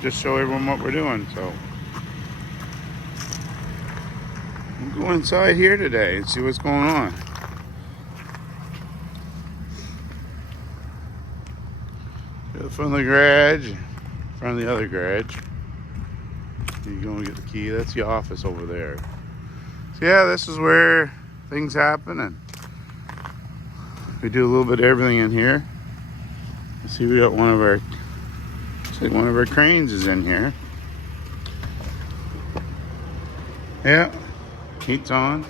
just show everyone what we're doing. So we'll go inside here today and see what's going on. The front of the garage, front of the other garage. You go and get the key. That's the office over there. So yeah, this is where things happen, and we do a little bit of everything in here. You see, we got one of our, looks like one of our cranes is in here. Yeah, heat's on,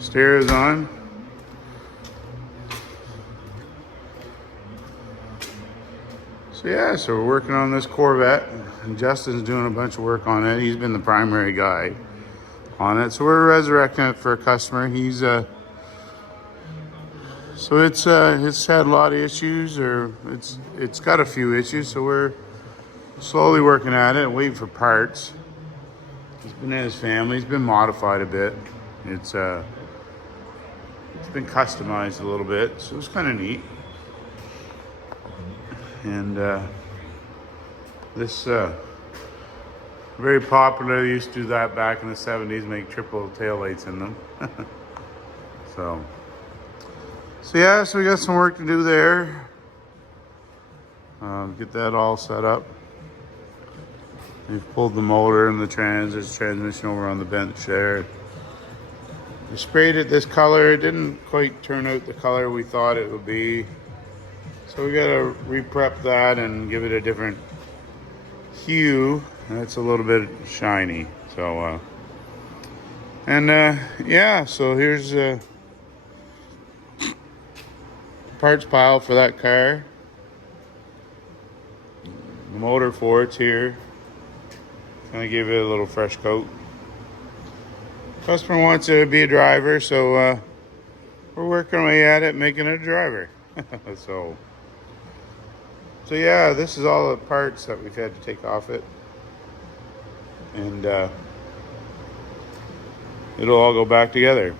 stereo is on. So yeah, so we're working on this Corvette, and Justin's doing a bunch of work on it. He's been the primary guy on it. So we're resurrecting it for a customer. He's so it's had a lot of issues, or it's got a few issues. So we're slowly working at it, waiting for parts. He's been in his family. He's been modified a bit. It's been customized a little bit, so it's kind of neat. And this very popular. They used to do that back in the 70s, make triple taillights in them. so yeah, so we got some work to do there. Get that all set up. We've pulled the motor and there's transmission over on the bench there. We sprayed it this color. It didn't quite turn out the color we thought it would be. So we gotta re-prep that and give it a different hue. That's a little bit shiny. So, yeah, so here's the parts pile for that car. The motor for it's here. Gonna give it a little fresh coat. Customer wants it to be a driver, so we're working away at it, making it a driver. So yeah, this is all the parts that we've had to take off it, and it'll all go back together.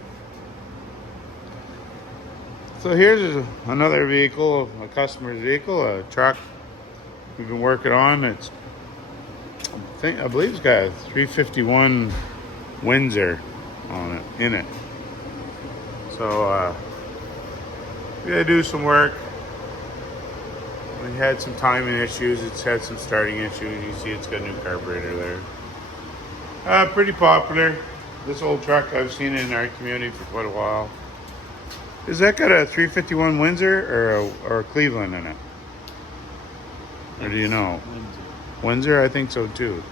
So here's another vehicle, a customer's vehicle, a truck we've been working on. I believe it's got a 351 Windsor on it, in it. So we gotta do some work. We had some timing issues. It's had some starting issues. You see it's got a new carburetor there. Pretty popular. This old truck, I've seen it in our community for quite a while. Has that got a 351 Windsor or a Cleveland in it? Or do you know? Windsor, I think so too.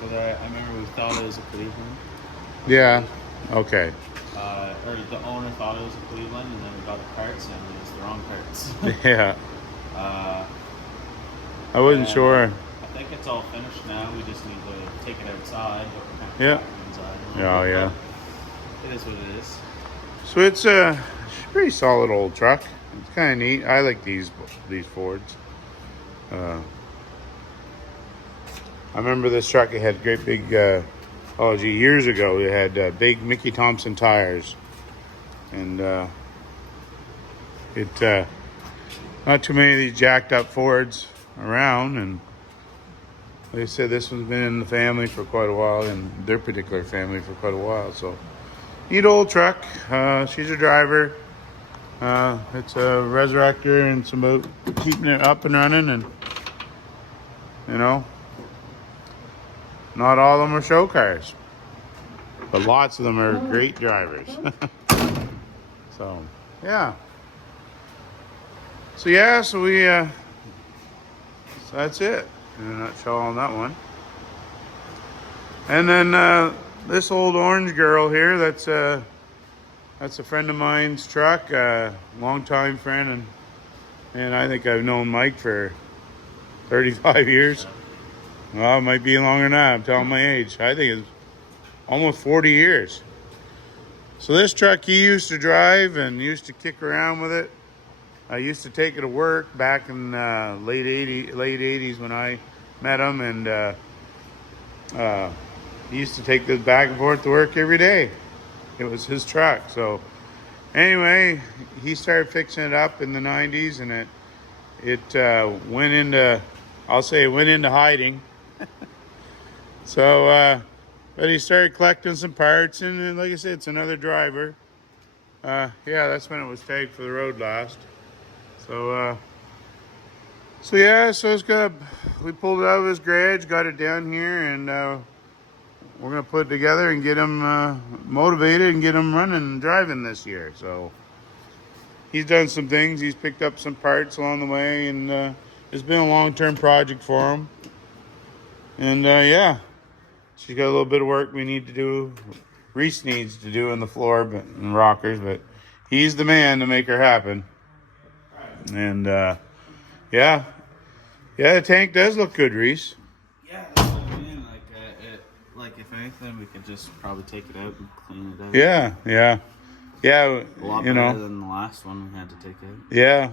But I remember we thought it was a Cleveland. Yeah, okay. Or the owner thought it was a Cleveland, and then we got the parts and it was the wrong parts. Yeah. I wasn't sure. I think it's all finished now. We just need to take it outside. But we're kind of inside Yeah. It is what it is. So it's a pretty solid old truck. It's kind of neat. I like these Fords. I remember this truck. It had great big. Years ago, it had big Mickey Thompson tires, and not too many of these jacked up Fords around, and they said this one's been in the family for quite a while, in their particular family for quite a while. So neat old truck. She's a driver. It's a resurrector, and it's about keeping it up and running, and not all of them are show cars, but lots of them are great drivers. So that's it in a nutshell on that one. And then this old orange girl here, that's a friend of mine's truck, longtime friend, and I think I've known Mike for 35 years. Well, it might be longer than that. I'm telling my age. I think it's almost 40 years. So this truck he used to drive and used to kick around with it. I used to take it to work back in late 80s when I met him, and he used to take this back and forth to work every day. It was his truck. So anyway, he started fixing it up in the 90s, and it went into I'll say went into hiding. So, but he started collecting some parts, and then, like I said, it's another driver. Yeah, that's when it was tagged for the road last. So, so yeah, so it's good. We pulled it out of his garage, got it down here, and we're gonna put it together and get him motivated and get him running and driving this year. So he's done some things. He's picked up some parts along the way, and it's been a long-term project for him. And yeah, she's got a little bit of work we need to do. Reese needs to do in the floor and rockers, but he's the man to make her happen. And yeah, the tank does look good, Reese. Yeah, that's what I mean. Like if anything, we could just probably take it out and clean it out. Yeah. A lot You better know, than the last one we had to take out. yeah.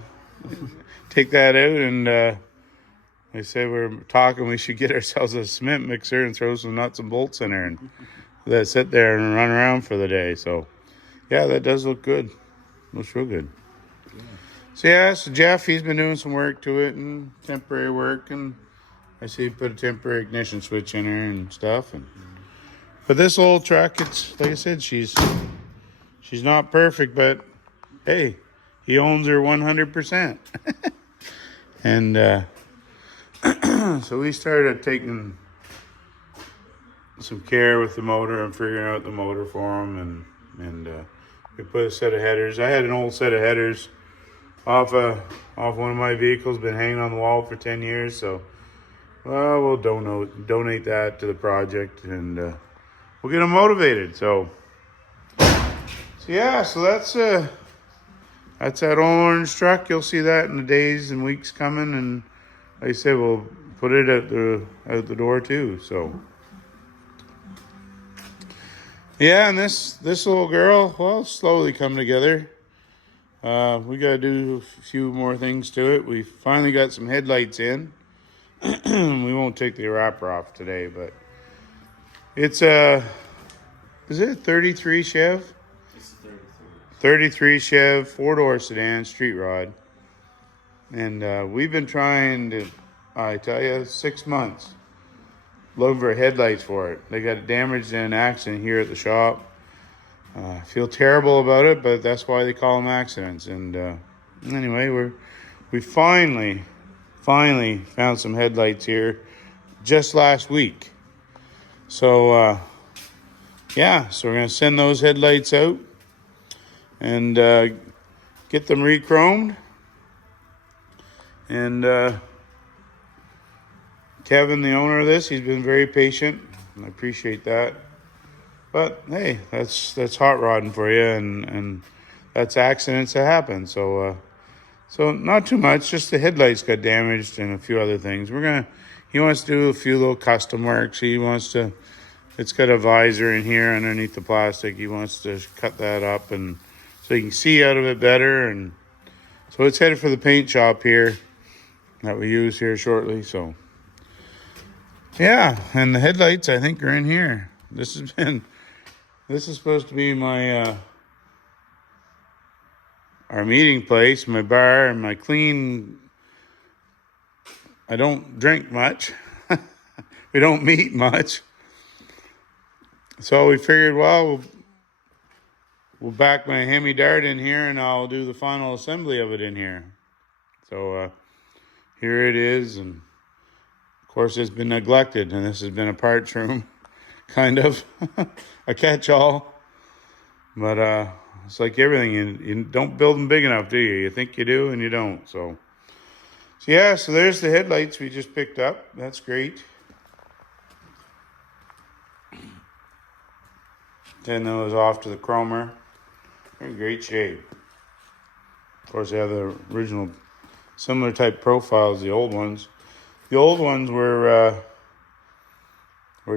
Take that out, and they say we're talking. We should get ourselves a cement mixer and throw some nuts and bolts in there, and let it sit there and run around for the day. So, yeah, that does look good. Looks real good. Yeah. So yeah, so Jeff, he's been doing some work to it and temporary work, and I see he put a temporary ignition switch in her and stuff. And but this old truck, it's like I said, she's not perfect, but hey, he owns her 100%. And so we started taking some care with the motor and figuring out the motor for him, and we put a set of headers. I had an old set of headers off one of my vehicles, been hanging on the wall for 10 years. So we'll donate that to the project, and we'll get them motivated. So yeah, so that's that orange truck. You'll see that in the days and weeks coming, and like I said, we'll put it out the door too. So yeah, and this little girl, well, slowly come together. We got to do a few more things to it. We finally got some headlights in. We won't take the wrapper off today, but it's is it a 33 Chev? It's 33. 33 Chev, 4-door sedan, street rod. And we've been trying to, I tell you, 6 months, looking for headlights for it. They got damaged in an accident here at the shop. I feel terrible about it, but that's why they call them accidents. And anyway, we finally found some headlights here just last week. So yeah, so we're gonna send those headlights out and get them re-chromed. And Kevin, the owner of this, he's been very patient. I appreciate that. But hey, that's hot rodding for you, and that's accidents that happen. So so not too much. Just the headlights got damaged and a few other things. He wants to do a few little custom works. It's got a visor in here underneath the plastic. He wants to cut that up, and so you can see out of it better. And so it's headed for the paint shop here that we use here shortly. So yeah, and the headlights I think are in here. This is supposed to be my our meeting place, my bar, and my clean. I don't drink much. We don't meet much. So we figured, well, we'll back my Hemi Dart in here, and I'll do the final assembly of it in here. So here it is, and of course it's been neglected, and this has been a parts room, kind of a catch-all. But it's like everything, you don't build them big enough, do you? You think you do, and you don't. So yeah, so there's the headlights we just picked up. That's great. Then those off to the chromer. They're in great shape. Of course, they have the original, similar type profiles, the old ones. The old ones were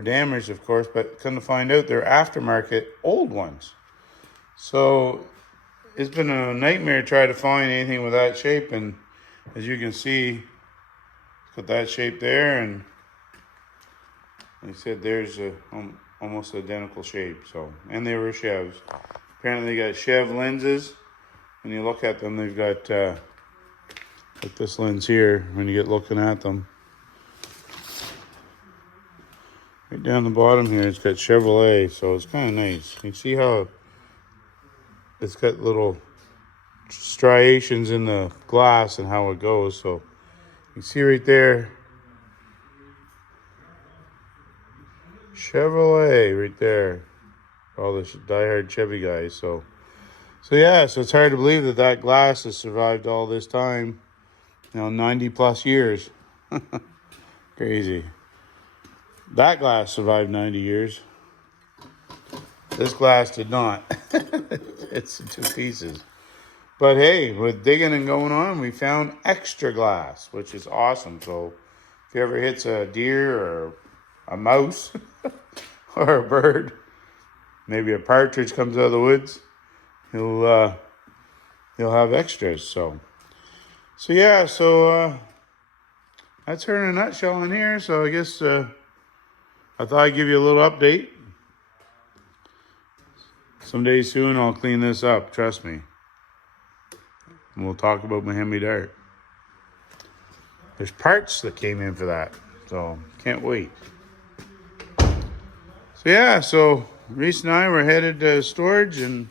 damaged, of course, but come to find out, they're aftermarket old ones. So it's been a nightmare to try to find anything with that shape, and as you can see, it's got that shape there, and like I said, there's a almost identical shape. So, and they were Chevs. Apparently, they got Chev lenses. When you look at them, they've got like this lens here. When you get looking at them, Right down the bottom here, it's got Chevrolet, so it's kind of nice. You can see how it's got little striations in the glass and how it goes. So you can see right there, Chevrolet right there. All the diehard Chevy guys. So yeah, so it's hard to believe that that glass has survived all this time. 90 plus years. Crazy. That glass survived 90 years. This glass did not. It's in 2 pieces. But hey, with digging and going on, we found extra glass, which is awesome. So if you ever hits a deer or a mouse or a bird, maybe a partridge comes out of the woods, you'll have extras. So yeah, that's her in a nutshell in here. So I guess I thought I'd give you a little update. Someday soon I'll clean this up, trust me. And we'll talk about my Hemi Dart. There's parts that came in for that, so can't wait. So yeah, so Reese and I were headed to storage, and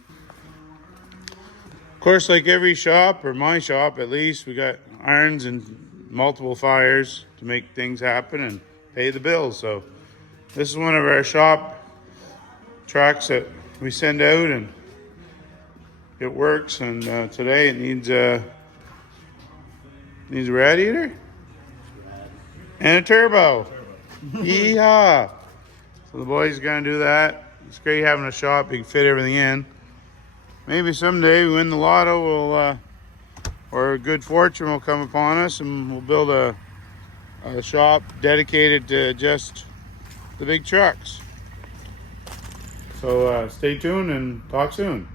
of course, like every shop, or my shop at least, we got irons and multiple fires to make things happen and pay the bills. So this is one of our shop trucks that we send out, and it works. And today it needs a radiator and a turbo. Yeehaw! So the boys are gonna do that. It's great having a shop. You can fit everything in. Maybe someday we win the lotto, or good fortune will come upon us, and we'll build a shop dedicated to just the big trucks. So stay tuned and talk soon.